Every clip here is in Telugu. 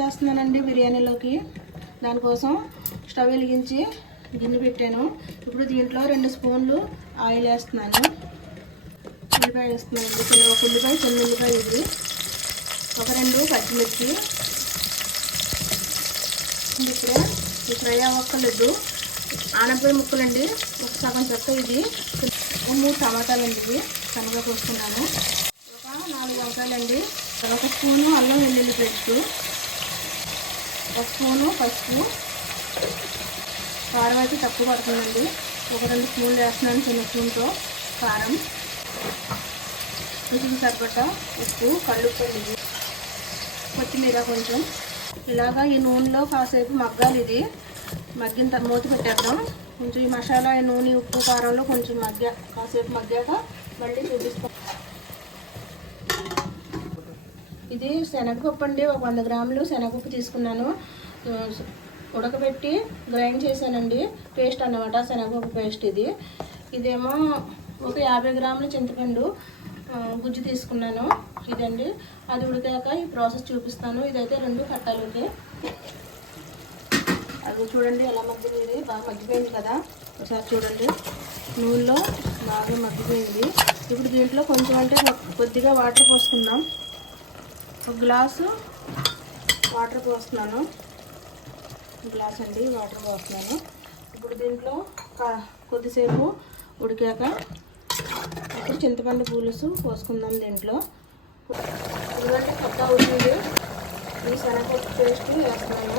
చేస్తున్నానండి బిర్యానీలోకి. దానికోసం స్టవ్ వెలిగించి గిన్నె పెట్టాను. ఇప్పుడు దీంట్లో 2 స్పూన్లు ఆయిల్ వేస్తున్నాను. ఉల్లిపాయ వేస్తున్నానండి. ఒక ఉల్లిపాయ, చిన్న ఉల్లిపాయ ఇది. ఒక 2 పచ్చిమిర్చి. ఇప్పుడే ఇది ఫ్రై అవ్వక్కర్లేదు. ఆనపకాయ ముక్కలండి, ఒక సగం చెక్క ఇది. 3 టమాటాలండి ఇవి సన్నగా కోసుకున్నాను. ఒక 4 వంకాయలండి. ఒక స్పూను అల్లం వెల్లుల్లి పేస్ట్, 1 స్పూను పసుపు. కారం అయితే తక్కువ పడుతుందండి. ఒక 2 స్పూన్లు వేస్తున్నాను చిన్న స్పూన్తో కారం. రుచికి సరిపడా ఉప్పు, కళ్ళుప్పండి, కొత్తిమీర కొంచెం. ఇలాగా ఈ నూనెలో కాసేపు మగ్గాలి. ఇది మగ్గిన తర్వాత మూత పెట్టేద్దాం. కొంచెం ఈ మసాలా, ఈ నూనె, ఉప్పు, కారంలో కొంచెం కాసేపు మగ్గాక మళ్ళీ చూపిస్తాం. ఇది శనగపప్పు అండి. ఒక 100 గ్రాములు శనగపప్పు తీసుకున్నాను. ఉడకబెట్టి గ్రైండ్ చేశానండి. పేస్ట్ అన్నమాట, శనగపప్పు పేస్ట్ ఇది. ఇదేమో ఒక 50 గ్రాముల చింతపండు గుజ్జు తీసుకున్నాను. ఇదండి. అది ఉడికాక ఈ ప్రాసెస్ చూపిస్తాను. ఇదైతే 2 కట్టాలకి. అది చూడండి ఎలా మగ్గింది. బాగా మగ్గిపోయింది కదా. ఒకసారి చూడండి, నూనెలో బాగా మగ్గిపోయింది. ఇప్పుడు దీంట్లో కొంచెం అంటే కొద్దిగా వాటర్ పోసుకుందాం. 1 గ్లాసు వాటర్ పోస్తున్నాను. గ్లాస్ అండి వాటర్ పోస్తున్నాను. ఇప్పుడు దీంట్లో కొద్దిసేపు ఉడికాక ఇప్పుడు చింతపండు పులుసు పోసుకుందాం దీంట్లో. ఎందుకంటే కొత్త అవుతుంది. ఈ శనగపప్పు పేస్ట్ వేస్తున్నాను.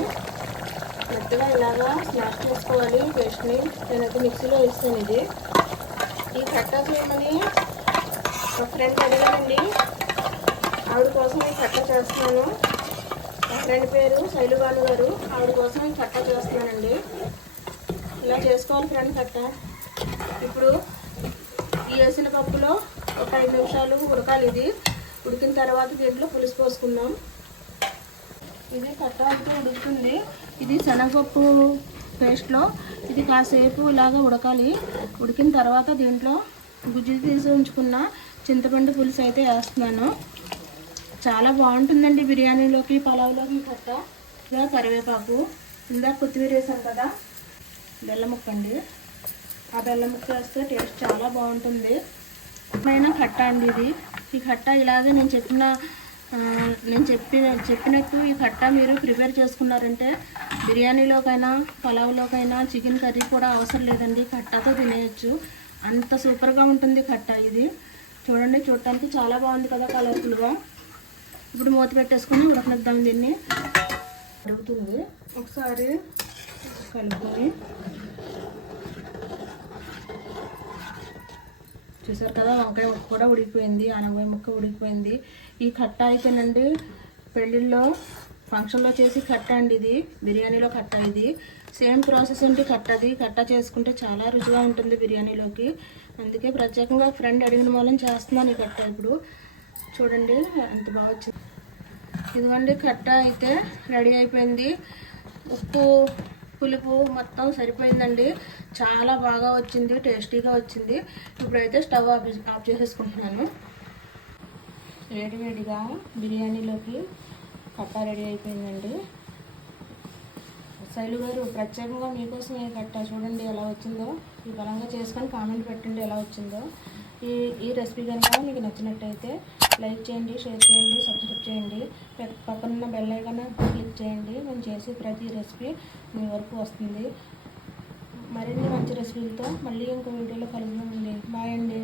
మెత్తగా ఇలాగా స్మాష్ చేసుకోవాలి పేస్ట్ని. నేనైతే మిక్సీలో వేస్తాను. ఇది ఈ కట్టా చేయమని మా ఫ్రెండ్ అడిగానండి. ఆవిడ కోసం ఈ కట్ట చేస్తున్నాను. మా ఫ్రెండ్ పేరు శైలుబాను గారు. ఆవిడ కోసం ఈ కట్ట చేస్తున్నానండి. ఇలా చేసుకోవాలి ఫ్రెండ్ కట్ట. ఇప్పుడు ఈ వేసిన పప్పులో ఒక 5 నిమిషాలు ఉడకాలి. ఇది ఉడికిన తర్వాత దీంట్లో పులుసు పోసుకుందాం. ఇది కట్ట అంతా ఉడుకుతుంది. ఇది శనగపప్పు పేస్ట్లో ఇది కాసేపు ఇలాగ ఉడకాలి. ఉడికిన తర్వాత దీంట్లో గుజ్జు తీసి ఉంచుకున్న చింతపండు పులుసు అయితే వేస్తున్నాను. చాలా బాగుంటుందండి బిర్యానీలోకి, పలావ్లోకి కట్ట. ఇలా కరివేపాకు, ఇందాక కొత్తిమీర వేసాం కదా, బెల్లం ముక్క అండి. ఆ బెల్లం ముక్క వేస్తే టేస్ట్ చాలా బాగుంటుంది. పైన కట్ట అండి ఇది. ఈ కట్ట ఇలాగే నేను చెప్పినట్టు ఈ కట్ట మీరు ప్రిపేర్ చేసుకున్నారంటే బిర్యానీలోకైనా, పలావ్లోకైనా, చికెన్ కర్రీ కూడా అవసరం లేదండి. కట్టతో తినేయచ్చు. అంత సూపర్గా ఉంటుంది కట్ట ఇది. చూడండి, చూడటానికి చాలా బాగుంది కదా, కలర్ఫుల్గా. ఇప్పుడు మూత పెట్టేసుకొని ఉడకనిద్దాం. దీన్ని ఉడుకుతుంది. ఒకసారి కలుపుకొని చూసారు కదా, వంకాయ ముక్క కూడా ఉడికిపోయింది, ఆనగకాయ ముక్క ఉడికిపోయింది. ఈ కట్ట అయితేనండి పెళ్ళిళ్ళలో, ఫంక్షన్లో చేసి కట్ట అండి ఇది. బిర్యానీలో కట్ట ఇది. సేమ్ ప్రాసెస్ ఏంటి కట్టది. కట్ట చేసుకుంటే చాలా రుచిగా ఉంటుంది బిర్యానీలోకి. అందుకే ప్రత్యేకంగా ఫ్రెండ్ అడిగిన మూలం చేస్తున్నాను ఈ కట్ట. ఇప్పుడు చూడండి ఎంత బాగా వచ్చింది. ఇదిగోండి కట్ట అయితే రెడీ అయిపోయింది. ఉప్పు, పులుపు మొత్తం సరిపోయిందండి. చాలా బాగా వచ్చింది, టేస్టీగా వచ్చింది. ఇప్పుడైతే స్టవ్ ఆఫ్ చేసేసుకుంటున్నాను. వేడివేడిగా బిర్యానీలోకి కట్ట రెడీ అయిపోయిందండి. శైలు గారు ప్రత్యేకంగా మీకోసం ఈ కట్ట చూడండి ఎలా వచ్చిందో. ఈ బలంగా చేసుకొని కామెంట్ పెట్టండి ఎలా వచ్చిందో. ఈ రెసిపీ కనుక మీకు నచ్చినట్టయితే లైక్ చేయండి, షేర్ చేయండి, సబ్స్క్రైబ్ చేయండి. పక్కనున్న బెల్ ఐకాన్ క్లిక్ చేయండి. నేను చేసే ప్రతి రెసిపీ మీ వరకు వస్తుంది. మరిన్ని మంచి రెసిపీలతో మళ్ళీ ఇంకో వీడియోలో కలుద్దామండి. బాయ్ అండి.